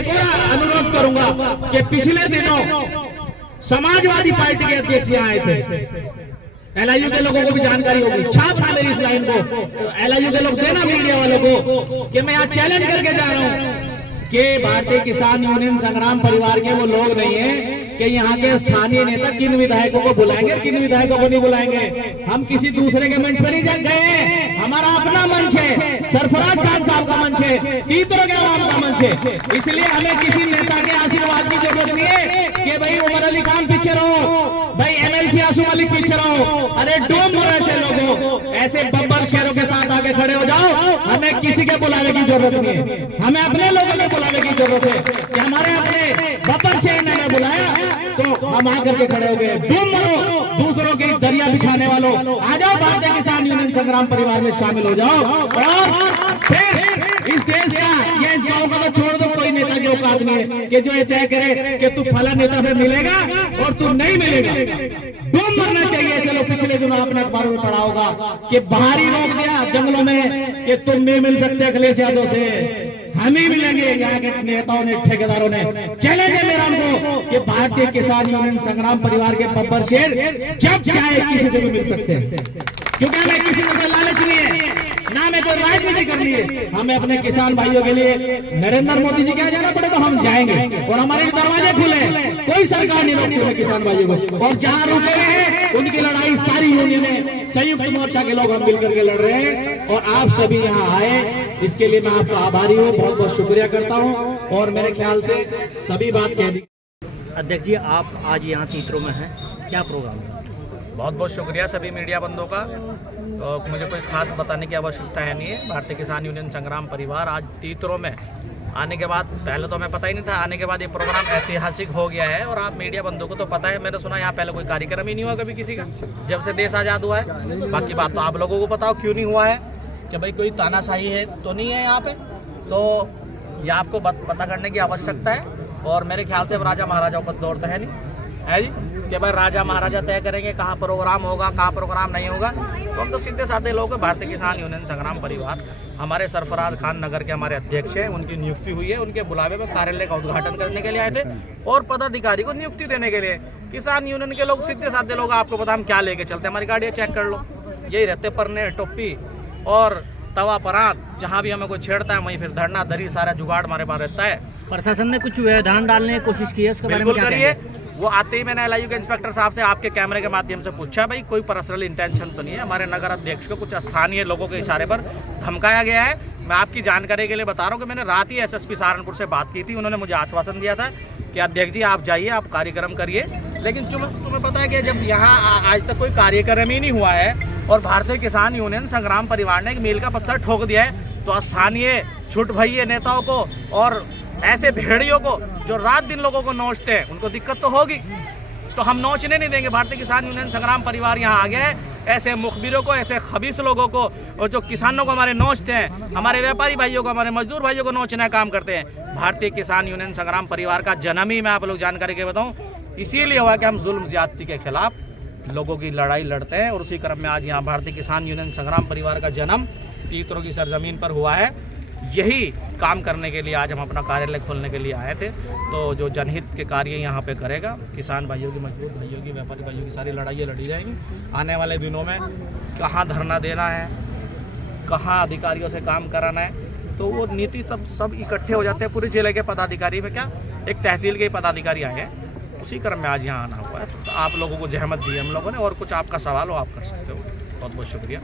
एक और अनुरोध करूंगा कि पिछले दिनों समाजवादी पार्टी के अध्यक्ष यहाँ आए थे, LIU के लोगों को भी जानकारी होगी, छापना मेरी इस लाइन को, LIU के लोग देना मीडिया वालों को कि मैं यहाँ चैलेंज करके जा रहा हूँ कि भारतीय किसान यूनियन संग्राम परिवार के वो लोग नहीं है कि यहाँ के स्थानीय नेता किन विधायकों को बुलाएंगे, किन विधायकों को नहीं बुलाएंगे। हम किसी दूसरे के मंच पर नहीं जा गए, हमारा अपना मंच है, सरफराज खान साहब का मंच है, तीतरों के आवाम का मंच है। इसलिए हमें किसी नेता के आशीर्वाद की जरूरत नहीं है कि भाई उमर अली खान पीछे रहो, भाई MLC आसू मलिक पीछे रहो। अरे डूब मरो ऐसे लोगों, ऐसे बब्बर शेरों के साथ आगे खड़े हो जाओ। हमें किसी के बुलाने की जरूरत नहीं है, हमें अपने लोगों के बुलाने की जरूरत है कि हमारे अपने बब्बर शेर ने बुलाया तो हम आकर के खड़े हो गए। डूब मरो दूसरों के दरिया बिछाने वालों, आ जाओ भारतीय किसान यूनियन संग्राम परिवार में शामिल हो जाओ और फिर इस देश का या इस गांव का तो छोड़ दो, कोई नेता की औकात नहीं है कि जो ये तय करे कि तू फला नेता से मिलेगा और तू नहीं मिलेगा। डूब मरना चाहिए ऐसे लोग। पिछले दिनों आपने अखबारों में पढ़ा होगा कि बाहरी रोक दिया जंगलों में कि तुम नहीं मिल सकते अखिलेश यादव से, हम ही मिलेंगे। यहाँ के नेताओं ने, ठेकेदारों ने चैलेंज है मेरा उनको कि भारतीय किसान यूनियन संग्राम परिवार के बब्बर शेर जब चाहे किसी से भी मिल सकते हैं, क्योंकि हमें किसी को लालच नहीं है, ना हमें कोई राजनीति करनी है। हमें अपने किसान भाइयों के लिए नरेंद्र मोदी जी के यहाँ जाना पड़े तो हम जाएंगे और हमारे दरवाजे खुले, कोई सरकार नहीं रोकती है किसान भाइयों को। और जहाँ रुके हुए हैं उनकी लड़ाई सारी यूनियन संयुक्त मोर्चा के लोग हम मिलकर के लड़ रहे हैं और आप सभी यहाँ आए, इसके लिए मैं आपका आभारी हूँ, बहुत बहुत शुक्रिया करता हूँ। और मेरे ख्याल से सभी बात कह दी। अध्यक्ष जी, आप आज यहाँ तीतरों में हैं, क्या प्रोग्राम है? बहुत बहुत शुक्रिया सभी मीडिया बंधुओं का। तो मुझे कोई खास बताने की आवश्यकता है नहीं है। भारतीय किसान यूनियन संग्राम परिवार आज तीतरों में आने के बाद, पहले तो हमें पता ही नहीं था, आने के बाद ये प्रोग्राम ऐतिहासिक हो गया है। और आप मीडिया बंधुओं को तो पता है, मैंने सुना यहाँ पहले कोई कार्यक्रम ही नहीं हुआ कभी किसी का जब से देश आज़ाद हुआ है। बाकी बात तो आप लोगों को बताओ क्यों नहीं हुआ है, कि भाई कोई तानाशाही है तो नहीं है यहाँ पे, तो ये आपको पता करने की आवश्यकता है। और मेरे ख्याल से अब राजा महाराजाओं का दौर तो है नहीं है जी कि भाई राजा महाराजा तय करेंगे कहाँ प्रोग्राम होगा कहाँ प्रोग्राम नहीं होगा। तो हम तो सीधे साधे लोग हैं। भारतीय किसान यूनियन संग्राम परिवार, हमारे सरफराज खान नगर के हमारे अध्यक्ष हैं, उनकी नियुक्ति हुई है, उनके बुलावे में कार्यालय का उद्घाटन करने के लिए आए थे और पदाधिकारी को नियुक्ति देने के लिए। किसान यूनियन के लोग सीधे साधे लोग, आपको पता हम क्या लेके चलते हैं, हमारी गाड़ियाँ चेक कर लो, यही रहते परने टोपी और तवा परात, जहाँ भी हमें कोई छेड़ता है वहीं फिर धरना धरी सारा जुगाड़ हमारे पास रहता है। प्रशासन ने कुछ व्यवधान डालने की कोशिश की है, उसके बारे में क्या करिए। वो आते ही मैंने LIU के इंस्पेक्टर साहब से आपके कैमरे के माध्यम से पूछा, भाई कोई पर्सनल इंटेंशन तो नहीं है, हमारे नगर अध्यक्ष को कुछ स्थानीय लोगों के इशारे पर धमकाया गया है। मैं आपकी जानकारी के लिए बता रहा हूँ कि मैंने रात ही SSP सहारनपुर से बात की थी, उन्होंने मुझे आश्वासन दिया था कि अध्यक्ष जी आप जाइए, आप कार्यक्रम करिए। लेकिन तुम्हें पता है कि जब यहाँ आज तक कोई कार्यक्रम ही नहीं हुआ है और भारतीय किसान यूनियन संग्राम परिवार ने एक मील का पत्थर ठोक दिया है, तो स्थानीय छुट भइये नेताओं को और ऐसे भेड़ियों को जो रात दिन लोगों को नोचते हैं उनको दिक्कत तो होगी। तो हम नोचने नहीं देंगे। भारतीय किसान यूनियन संग्राम परिवार यहाँ आ गया है, ऐसे मुखबिरों को, ऐसे खबीस लोगों को, और जो किसानों को हमारे नोचते हैं, हमारे व्यापारी भाइयों को, हमारे मजदूर भाइयों को नोचने का काम करते हैं। भारतीय किसान यूनियन संग्राम परिवार का जन्म ही, मैं आप लोग जानकारी के बताऊँ, इसीलिए हुआ कि हम जुल्म ज्यादती के खिलाफ लोगों की लड़ाई लड़ते हैं। और उसी क्रम में आज यहाँ भारतीय किसान यूनियन संग्राम परिवार का जन्म तीतरों की सरजमीन पर हुआ है। यही काम करने के लिए आज हम अपना कार्यालय खोलने के लिए आए थे। तो जो जनहित के कार्य यहाँ पे करेगा, किसान भाइयों की, मजदूर भाइयों की, व्यापारी भाइयों की सारी लड़ाइयाँ लड़ी जाएंगी। आने वाले दिनों में कहाँ धरना देना है, कहाँ अधिकारियों से काम कराना है, तो वो नीति तब सब इकट्ठे हो जाते हैं। पूरे जिले के पदाधिकारी में क्या, एक तहसील के पदाधिकारी आए हैं, उसी क्रम में आज यहाँ आना हुआ है। तो आप लोगों को जहमत दी हम लोगों ने, और कुछ आपका सवाल हो आप कर सकते हो। बहुत बहुत शुक्रिया।